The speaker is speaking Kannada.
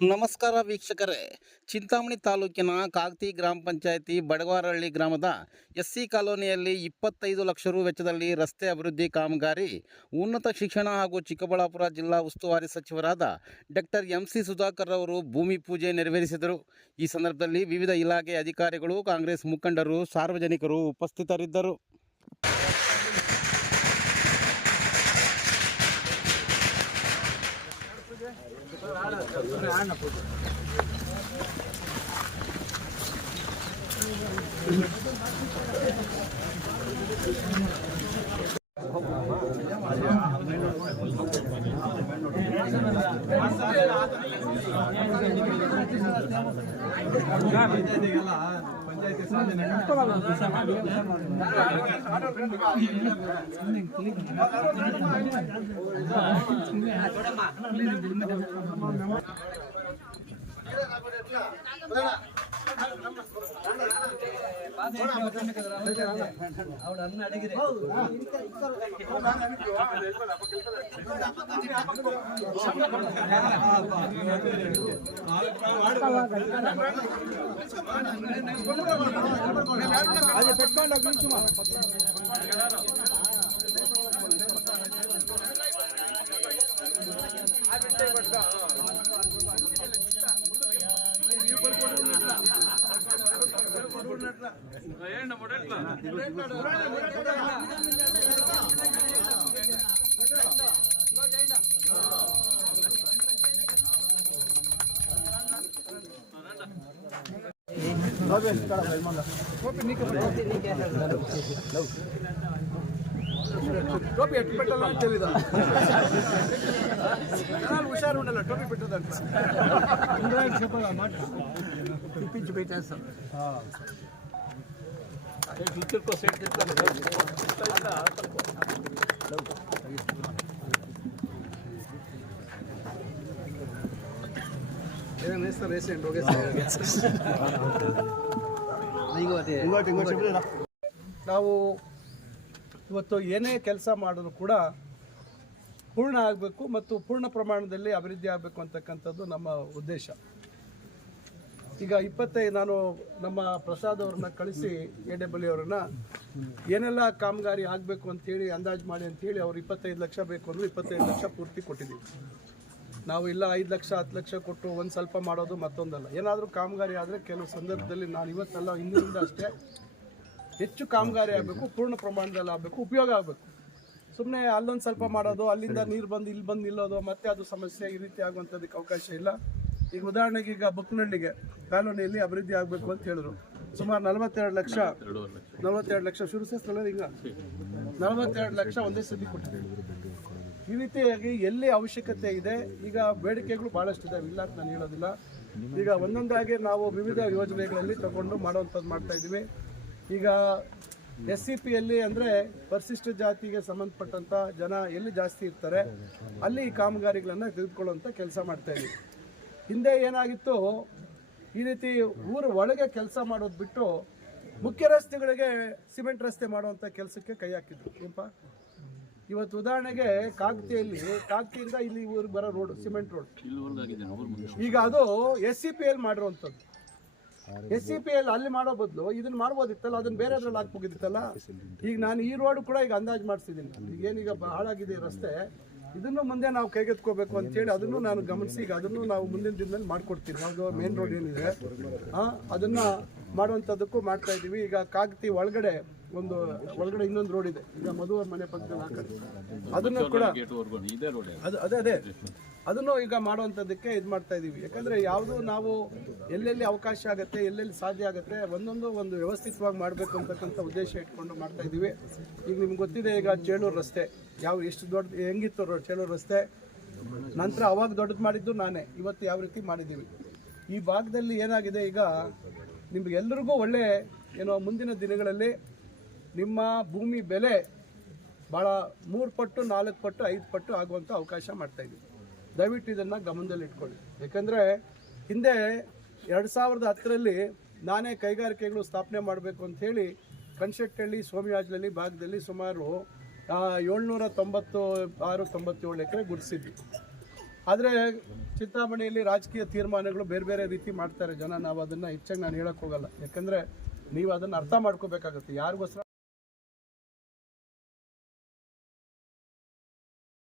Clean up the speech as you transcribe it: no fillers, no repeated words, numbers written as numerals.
ನಮಸ್ಕಾರ ವೀಕ್ಷಕರೇ, ಚಿಂತಾಮಣಿ ತಾಲೂಕಿನ ಕಾಗತಿ ಗ್ರಾಮ ಪಂಚಾಯಿತಿ ಬಡಗವಾರಹಳ್ಳಿ ಗ್ರಾಮದ ಎಸ್ಸಿ ಕಾಲೋನಿಯಲ್ಲಿ 25 ಲಕ್ಷ ರು ವೆಚ್ಚದಲ್ಲಿ ರಸ್ತೆ ಅಭಿವೃದ್ಧಿ ಕಾಮಗಾರಿ ಉನ್ನತ ಶಿಕ್ಷಣ ಹಾಗೂ ಚಿಕ್ಕಬಳ್ಳಾಪುರ ಜಿಲ್ಲಾ ಉಸ್ತುವಾರಿ ಸಚಿವರಾದ ಡಾಕ್ಟರ್ MC ಸುಧಾಕರ್ ಅವರು ಭೂಮಿ ಪೂಜೆ ನೆರವೇರಿಸಿದರು. ಈ ಸಂದರ್ಭದಲ್ಲಿ ವಿವಿಧ ಇಲಾಖೆ ಅಧಿಕಾರಿಗಳು, ಕಾಂಗ್ರೆಸ್ ಮುಖಂಡರು, ಸಾರ್ವಜನಿಕರು ಉಪಸ್ಥಿತರಿದ್ದರು. ಪಂಚಾಯತಿ ಸಾಧನೆ టోపీ ఎట్టు పెట్టాలని తెలీదా? హుషారు ఉండాలి, టోపీ పెట్టదంట తిప్పించి పెట్టేస్తాం. ఏదైనా వేస్తారు, వేసేయండి. ನಾವು ಇವತ್ತು ಏನೇ ಕೆಲಸ ಮಾಡಿದ್ರು ಕೂಡ ಪೂರ್ಣ ಆಗಬೇಕು ಮತ್ತು ಪೂರ್ಣ ಪ್ರಮಾಣದಲ್ಲಿ ಅಭಿವೃದ್ಧಿ ಆಗಬೇಕು ಅಂತಕ್ಕಂಥದ್ದು ನಮ್ಮ ಉದ್ದೇಶ. ಈಗ ನಾನು ನಮ್ಮ ಪ್ರಸಾದ್ ಅವ್ರನ್ನ ಕಳಿಸಿ AW ಅವ್ರನ್ನ ಏನೆಲ್ಲ ಕಾಮಗಾರಿ ಆಗಬೇಕು ಅಂತೇಳಿ ಅಂದಾಜು ಮಾಡಿ ಅಂತೇಳಿ ಅವ್ರು 25 ಲಕ್ಷ ಬೇಕು ಅಂದ್ರೆ 25 ಲಕ್ಷ ಪೂರ್ತಿ ಕೊಟ್ಟಿದ್ದೀವಿ ನಾವು. ಇಲ್ಲ 5 ಲಕ್ಷ 10 ಲಕ್ಷ ಕೊಟ್ಟು ಒಂದು ಸ್ವಲ್ಪ ಮಾಡೋದು ಮತ್ತೊಂದಲ್ಲ. ಏನಾದರೂ ಕಾಮಗಾರಿ ಆದರೆ ಕೆಲವು ಸಂದರ್ಭದಲ್ಲಿ ನಾನು ಇವತ್ತೆಲ್ಲ ಹಿಂದಿನಿಂದ ಅಷ್ಟೇ ಹೆಚ್ಚು ಕಾಮಗಾರಿ ಆಗಬೇಕು, ಪೂರ್ಣ ಪ್ರಮಾಣದಲ್ಲಿ ಆಗಬೇಕು, ಉಪಯೋಗ ಆಗಬೇಕು. ಸುಮ್ಮನೆ ಅಲ್ಲೊಂದು ಸ್ವಲ್ಪ ಮಾಡೋದು, ಅಲ್ಲಿಂದ ನೀರು ಬಂದು ಇಲ್ಲಿ ಬಂದು ನಿಲ್ಲೋದು, ಮತ್ತೆ ಅದು ಸಮಸ್ಯೆ, ಈ ರೀತಿ ಆಗುವಂಥದ್ದಕ್ಕೆ ಅವಕಾಶ ಇಲ್ಲ. ಈಗ ಉದಾಹರಣೆಗೆ ಈಗ ಬೊಕ್ಕನಹಳ್ಳಿಗೆ ಕಾಲೋನಿಯಲ್ಲಿ ಅಭಿವೃದ್ಧಿ ಆಗಬೇಕು ಅಂತ ಹೇಳಿದ್ರು. ಸುಮಾರು 42 ಲಕ್ಷ ಶುರು ಸೇರಿಸಲ್ಲ, ಈಗ 42 ಲಕ್ಷ ಒಂದೇ ಸತಿ ಕೊಟ್ಟಿದ್ದೀವಿ. ಈ ರೀತಿಯಾಗಿ ಎಲ್ಲಿ ಅವಶ್ಯಕತೆ ಇದೆ, ಈಗ ಬೇಡಿಕೆಗಳು ಭಾಳಷ್ಟಿದ್ದಾವೆ, ಇಲ್ಲ ಅಂತ ನಾನು ಹೇಳೋದಿಲ್ಲ. ಈಗ ಒಂದೊಂದಾಗಿ ನಾವು ವಿವಿಧ ಯೋಜನೆಗಳಲ್ಲಿ ತಗೊಂಡು ಮಾಡೋವಂಥದ್ದು ಮಾಡ್ತಾಯಿದ್ದೀವಿ. ಈಗ SCPಯಲ್ಲಿ ಅಂದರೆ ಪರಿಶಿಷ್ಟ ಜಾತಿಗೆ ಸಂಬಂಧಪಟ್ಟಂಥ ಜನ ಎಲ್ಲಿ ಜಾಸ್ತಿ ಇರ್ತಾರೆ ಅಲ್ಲಿ ಈ ಕಾಮಗಾರಿಗಳನ್ನು ತೆಗೆದುಕೊಳ್ಳುವಂಥ ಕೆಲಸ ಮಾಡ್ತಾಯಿದ್ದೀವಿ. ಹಿಂದೆ ಏನಾಗಿತ್ತು, ಈ ರೀತಿ ಊರ ಒಳಗೆ ಕೆಲಸ ಮಾಡೋದು ಬಿಟ್ಟು ಮುಖ್ಯ ರಸ್ತೆಗಳಿಗೆ ಸಿಮೆಂಟ್ ರಸ್ತೆ ಮಾಡುವಂಥ ಕೆಲಸಕ್ಕೆ ಕೈ ಹಾಕಿದ್ರು. ಏನಪ್ಪ, ಇವತ್ತು ಉದಾಹರಣೆಗೆ ಕಾಗತಿಯಿಂದ ಇಲ್ಲಿ ಊರಿಗೆ ಬರೋ ರೋಡ್, ಸಿಮೆಂಟ್ ರೋಡ್, ಈಗ ಅದು SCPಯಲ್ಲಿ ಮಾಡಿರುವಂಥದ್ದು. SCPಯಲ್ಲಿ ಅಲ್ಲಿ ಮಾಡೋ ಬದಲು ಇದನ್ನ ಮಾಡ್ಬೋದಿತ್ತಲ್ಲ, ಅದನ್ನ ಬೇರೆದ್ರಲ್ಲಿ ಹಾಕ್ಬೋದಿತ್ತಲ್ಲ. ಈಗ ನಾನು ಈ ರೋಡ್ ಕೂಡ ಈಗ ಅಂದಾಜು ಮಾಡಿಸಿದ್ದೀನಿ. ಈಗೇನೀಗ ಹಾಳಾಗಿದೆ ರಸ್ತೆ, ಇದನ್ನು ಮುಂದೆ ನಾವು ಕೈಗೆತ್ಕೋಬೇಕು ಅಂತೇಳಿ ಅದನ್ನು ನಾನು ಗಮನಿಸಿ ಈಗ ಅದನ್ನು ನಾವು ಮುಂದಿನ ದಿನದಲ್ಲಿ ಮಾಡಿಕೊಡ್ತೀನಿ. ಯಾವುದು ಮೇನ್ ರೋಡ್ ಏನಿದೆ ಅದನ್ನು ಮಾಡುವಂಥದ್ದಕ್ಕೂ ಮಾಡ್ತಾ ಇದ್ದೀವಿ. ಈಗ ಕಾಗತಿ ಒಳಗಡೆ ಇನ್ನೊಂದು ರೋಡ್ ಇದೆ, ಈಗ ಮಧುವರ ಮನೆ ಪಕ್ಕದಲ್ಲಿ ಆ ಕಡೆ, ಅದನ್ನು ಕೂಡ ಅದೇ ಅದನ್ನು ಈಗ ಮಾಡುವಂಥದ್ದಕ್ಕೆ ಇದು ಮಾಡ್ತಾ ಇದ್ದೀವಿ. ಯಾಕಂದರೆ ಯಾವುದು ನಾವು ಎಲ್ಲೆಲ್ಲಿ ಅವಕಾಶ ಆಗುತ್ತೆ, ಎಲ್ಲೆಲ್ಲಿ ಸಾಧ್ಯ ಆಗುತ್ತೆ ಒಂದು ವ್ಯವಸ್ಥಿತವಾಗಿ ಮಾಡಬೇಕು ಅಂತಕ್ಕಂಥ ಉದ್ದೇಶ ಇಟ್ಕೊಂಡು ಮಾಡ್ತಾ ಇದ್ದೀವಿ. ಈಗ ನಿಮ್ಗೆ ಗೊತ್ತಿದೆ, ಈಗ ಚೇಳೂರು ರಸ್ತೆ ಎಷ್ಟು ದೊಡ್ಡ ಹೆಂಗಿತ್ತು ಚೇಳೂರು ರಸ್ತೆ, ನಂತರ ಅವಾಗ ದೊಡ್ಡದು ಮಾಡಿದ್ದು ನಾನೇ, ಇವತ್ತು ಯಾವ ರೀತಿ ಮಾಡಿದ್ದೀವಿ. ಈ ಭಾಗದಲ್ಲಿ ಏನಾಗಿದೆ, ಈಗ ನಿಮಗೆಲ್ಲರಿಗೂ ಒಳ್ಳೆ ಮುಂದಿನ ದಿನಗಳಲ್ಲಿ ನಿಮ್ಮ ಭೂಮಿ ಬೆಲೆ ಭಾಳ 3 ಪಟ್ಟು 4 ಪಟ್ಟು 5 ಪಟ್ಟು ಆಗುವಂಥ ಅವಕಾಶ ಮಾಡ್ತಾಯಿದ್ದೀವಿ. ದಯವಿಟ್ಟು ಇದನ್ನು ಗಮನದಲ್ಲಿ ಇಟ್ಕೊಳ್ಳಿ. ಯಾಕಂದರೆ ಹಿಂದೆ 2010ರಲ್ಲಿ ನಾನೇ ಕೈಗಾರಿಕೆಗಳು ಸ್ಥಾಪನೆ ಮಾಡಬೇಕು ಅಂಥೇಳಿ ಕನ್ಶೆಟ್ಟಹಳ್ಳಿ, ಸೋಮಯಾಜಲಹಳ್ಳಿ ಭಾಗದಲ್ಲಿ ಸುಮಾರು 796-97 ಎಕರೆ ಗುರುತಿಸಿದ್ವಿ. ಆದರೆ ಚಿಂತಾಮಣಿಯಲ್ಲಿ ರಾಜಕೀಯ ತೀರ್ಮಾನಗಳು ಬೇರೆ ಬೇರೆ ರೀತಿ ಮಾಡ್ತಾರೆ ಜನ. ನಾವು ಅದನ್ನು ಹೆಚ್ಚಾಗಿ ನಾನು ಹೇಳೋಕ್ಕೆ ಹೋಗಲ್ಲ, ಯಾಕಂದರೆ ನೀವು ಅದನ್ನು ಅರ್ಥ ಮಾಡ್ಕೋಬೇಕಾಗುತ್ತೆ ಯಾರಿಗೋಸ್ಕರ